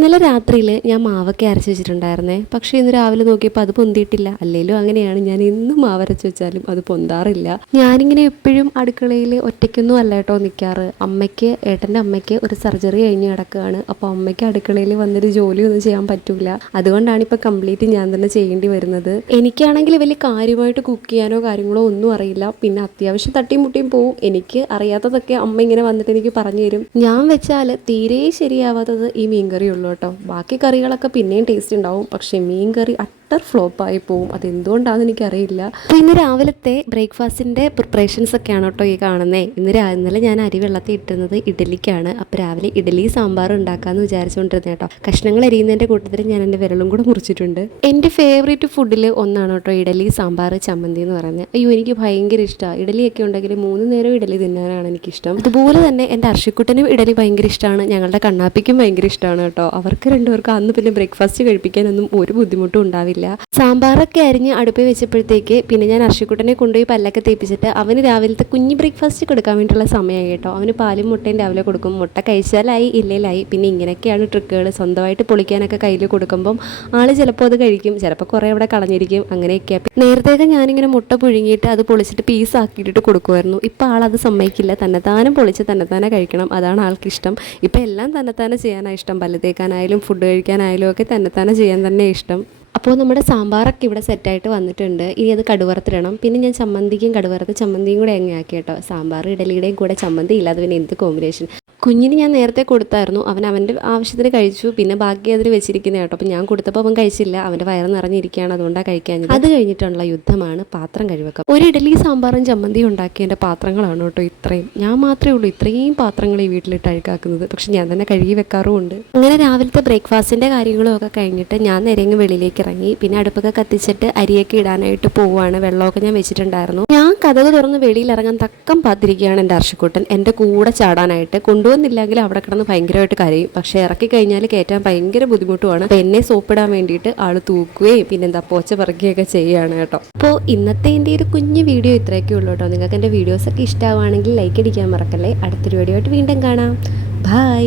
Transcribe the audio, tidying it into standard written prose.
ഇന്നലെ രാത്രിയിൽ ഞാൻ മാവൊക്കെ അരച്ച് വെച്ചിട്ടുണ്ടായിരുന്നേ. പക്ഷേ ഇന്ന് രാവിലെ നോക്കിയപ്പോൾ അത് പൊന്തിയിട്ടില്ല. അല്ലെങ്കിലും അങ്ങനെയാണ്, ഞാൻ എന്നും മാവരച്ച് വെച്ചാലും അത് പൊന്താറില്ല. ഞാനിങ്ങനെ എപ്പോഴും അടുക്കളയിൽ ഒറ്റയ്ക്കൊന്നും അല്ല കേട്ടോ നിൽക്കാറ്. ഏട്ടൻ്റെ അമ്മയ്ക്ക് ഒരു സർജറി കഴിഞ്ഞ് കിടക്കുകയാണ്. അപ്പോൾ അമ്മയ്ക്ക് അടുക്കളയിൽ വന്നൊരു ജോലിയൊന്നും ചെയ്യാൻ പറ്റില്ല. അതുകൊണ്ടാണ് ഇപ്പോൾ കംപ്ലീറ്റ് ഞാൻ തന്നെ ചെയ്യേണ്ടി വരുന്നത്. എനിക്കാണെങ്കിൽ വലിയ കാര്യമായിട്ട് കുക്ക് ചെയ്യാനോ കാര്യങ്ങളോ ഒന്നും അറിയില്ല. പിന്നെ അത്യാവശ്യം തട്ടിയും മുട്ടിയും പോവും. എനിക്ക് അറിയാത്തതൊക്കെ അമ്മ ഇങ്ങനെ വന്നിട്ട് എനിക്ക് പറഞ്ഞു തരും. ഞാൻ വെച്ചാൽ തീരെ ശരിയാവാത്തത് ഈ മീൻകറി ഉള്ളൂ കേട്ടോ. ബാക്കി കറികളൊക്കെ പിന്നെയും ടേസ്റ്റ് ഉണ്ടാവും, പക്ഷേ മീൻകറി ഫ്ലോപ്പായി പോവും. അതെന്തുകൊണ്ടാണെന്ന് എനിക്കറിയില്ല. അപ്പോൾ ഇന്ന് രാവിലത്തെ ബ്രേക്ക്ഫാസ്റ്റിൻ്റെ പ്രിപ്പറേഷൻസ് ഒക്കെയാണ് കേട്ടോ ഈ കാണുന്നത്. ഇന്നലെ ഞാൻ അരി വെള്ളത്തിൽ ഇട്ടുന്നത് ഇഡലിക്കാണ്. അപ്പോൾ രാവിലെ ഇഡലി സാമ്പാർ ഉണ്ടാക്കാമെന്ന് വിചാരിച്ചുകൊണ്ടിരുന്നത് കേട്ടോ. കഷ്ണങ്ങൾ അരിയുന്നതിൻ്റെ കൂട്ടത്തിൽ ഞാൻ എൻ്റെ വിരലും കൂടെ മുറിച്ചിട്ടുണ്ട്. എൻ്റെ ഫേവറേറ്റ് ഫുഡിൽ ഒന്നാണ് കേട്ടോ ഇഡലി സാമ്പാർ ചമ്മന്തി എന്ന് പറയുന്നത്. അയ്യോ, എനിക്ക് ഭയങ്കര ഇഷ്ടമാണ്. ഇഡലിയൊക്കെ ഉണ്ടെങ്കിൽ 3 നേരം ഇഡലി തിന്നാനാണ് എനിക്കിഷ്ടം. അതുപോലെ തന്നെ എൻ്റെ അർഷിക്കുട്ടനും ഇഡലി ഭയങ്കര ഇഷ്ടമാണ്. ഞങ്ങളുടെ കണ്ണാപ്പിക്കും ഭയങ്കര ഇഷ്ടമാണ് കേട്ടോ. അവർക്ക് രണ്ടുപേർക്കും അന്ന് പിന്നെ ബ്രേക്ക്ഫാസ്റ്റ് കഴിപ്പിക്കാനൊന്നും ഒരു ബുദ്ധിമുട്ടും ഉണ്ടാവില്ല. സാമ്പാറൊക്കെ അരിഞ്ഞ് അടുപ്പിൽ വെച്ചപ്പോഴത്തേക്ക് പിന്നെ ഞാൻ അർഷിക്കുട്ടനെ കൊണ്ടുപോയി പല്ലൊക്കെ തേപ്പിച്ചിട്ട് അവന് രാവിലത്തെ കുഞ്ഞ് ബ്രേക്ക്ഫാസ്റ്റ് കൊടുക്കാൻ വേണ്ടിയിട്ടുള്ള സമയമായി കേട്ടോ. അവന് പാലും മുട്ടയും രാവിലെ കൊടുക്കും. മുട്ട കഴിച്ചാലായി ഇല്ലേലായി. പിന്നെ ഇങ്ങനെയൊക്കെയാണ് ട്രിക്കുകൾ. സ്വന്തമായിട്ട് പൊളിക്കാനൊക്കെ കയ്യിൽ കൊടുക്കുമ്പം ആൾ ചിലപ്പോൾ അത് കഴിക്കും, ചിലപ്പോൾ കുറേ അവിടെ കളഞ്ഞിരിക്കും. അങ്ങനെയൊക്കെയാണ്. നേരത്തേക്ക് ഞാനിങ്ങനെ മുട്ട പുഴുങ്ങിയിട്ട് അത് പൊളിച്ചിട്ട് പീസാക്കിയിട്ട് കൊടുക്കുമായിരുന്നു. ഇപ്പോൾ ആളത് സമ്മതിക്കില്ല. തന്നെത്താനെ പൊളിച്ച് തന്നെത്താനെ കഴിക്കണം, അതാണ് ആൾക്കിഷ്ടം. ഇപ്പോൾ എല്ലാം തന്നെത്താനെ ചെയ്യാനാണ് ഇഷ്ടം. പല്ല് തേക്കാനായാലും ഫുഡ് കഴിക്കാനായാലും ഒക്കെ തന്നെത്താനെ ചെയ്യാൻ തന്നെ ഇഷ്ടം. അപ്പോൾ നമ്മുടെ സാമ്പാറൊക്കെ ഇവിടെ സെറ്റായിട്ട് വന്നിട്ടുണ്ട്. ഇനി അത് കടുവറുത്തിടണം. പിന്നെ ഞാൻ ചമ്മന്തിക്കും കടുവറുത്ത് ചമ്മന്തിയും കൂടെ എങ്ങനെ ആക്കി കേട്ടോ. സാമ്പാർ ഇഡലിയുടെയും കൂടെ ചമ്മന്തി ഇല്ല, അത് പിന്നെ എന്ത് കോമ്പിനേഷൻ. കുഞ്ഞിന് ഞാൻ നേരത്തെ കൊടുത്തായിരുന്നു. അവൻ്റെ ആവശ്യത്തിന് കഴിച്ചു. പിന്നെ ബാക്കി അതിൽ വെച്ചിരിക്കുന്ന കേട്ടോ. അപ്പോൾ ഞാൻ കൊടുത്തപ്പോൾ അവൻ കഴിച്ചില്ല. അവൻ്റെ വയറ് നിറഞ്ഞിരിക്കുകയാണ്, അതുകൊണ്ടാണ് കഴിക്കാഞ്ഞത്. അത് കഴിഞ്ഞിട്ടുള്ള യുദ്ധമാണ് പാത്രം കഴിവെക്കാം. ഒരു ഇഡലി സാമ്പാറും ചമ്മന്തിയും ഉണ്ടാക്കിയതിൻ്റെ പാത്രങ്ങളാണ് കേട്ടോ ഇത്രയും. ഞാൻ മാത്രമേ ഉള്ളൂ ഇത്രയും പാത്രങ്ങൾ ഈ വീട്ടിലിട്ട് അഴുക്കാക്കുന്നത്. പക്ഷെ ഞാൻ തന്നെ കഴുകി വെക്കാറുമുണ്ട്. അങ്ങനെ രാവിലത്തെ ബ്രേക്ക്ഫാസ്റ്റിൻ്റെ കാര്യങ്ങളും ഒക്കെ കഴിഞ്ഞിട്ട് ഞാൻ നേരെ വെളിയിലേക്ക് ഇറങ്ങി. പിന്നെ അടുപ്പൊക്കെ കത്തിച്ചിട്ട് അരിയൊക്കെ ഇടാനായിട്ട് പോവുകയാണ്. വെള്ളമൊക്കെ ഞാൻ വെച്ചിട്ടുണ്ടായിരുന്നു. ഞാൻ കതക് തുറന്ന് വെളിയിലിറങ്ങാൻ തക്കം പാത്തിരിക്കുകയാണ് എൻ്റെ അർഷിക്കുട്ടൻ. എൻ്റെ കൂടെ ചാടാനായിട്ട് കൊണ്ടുവന്നില്ലെങ്കിൽ അവിടെ കിടന്ന് ഭയങ്കരമായിട്ട് കരയും. പക്ഷേ ഇറക്കി കഴിഞ്ഞാൽ കയറ്റാൻ ഭയങ്കര ബുദ്ധിമുട്ടുമാണ്. അപ്പോൾ എന്നെ സോപ്പിടാൻ വേണ്ടിയിട്ട് ആൾ തൂക്കുകയും പിന്നെന്താ പോച്ച പറിക്കുകയൊക്കെ ചെയ്യുകയാണ് കേട്ടോ. അപ്പോൾ ഇന്നത്തെ എൻ്റെ ഒരു കുഞ്ഞു വീഡിയോ ഇത്രയൊക്കെ ഉള്ളൂ കേട്ടോ. നിങ്ങൾക്ക് എൻ്റെ വീഡിയോസൊക്കെ ഇഷ്ടമാവുകയാണെങ്കിൽ ലൈക്ക് അടിക്കാൻ മറക്കല്ലേ. അടുത്തൊരു വീഡിയോ ആയിട്ട് വീണ്ടും കാണാം. ബൈ.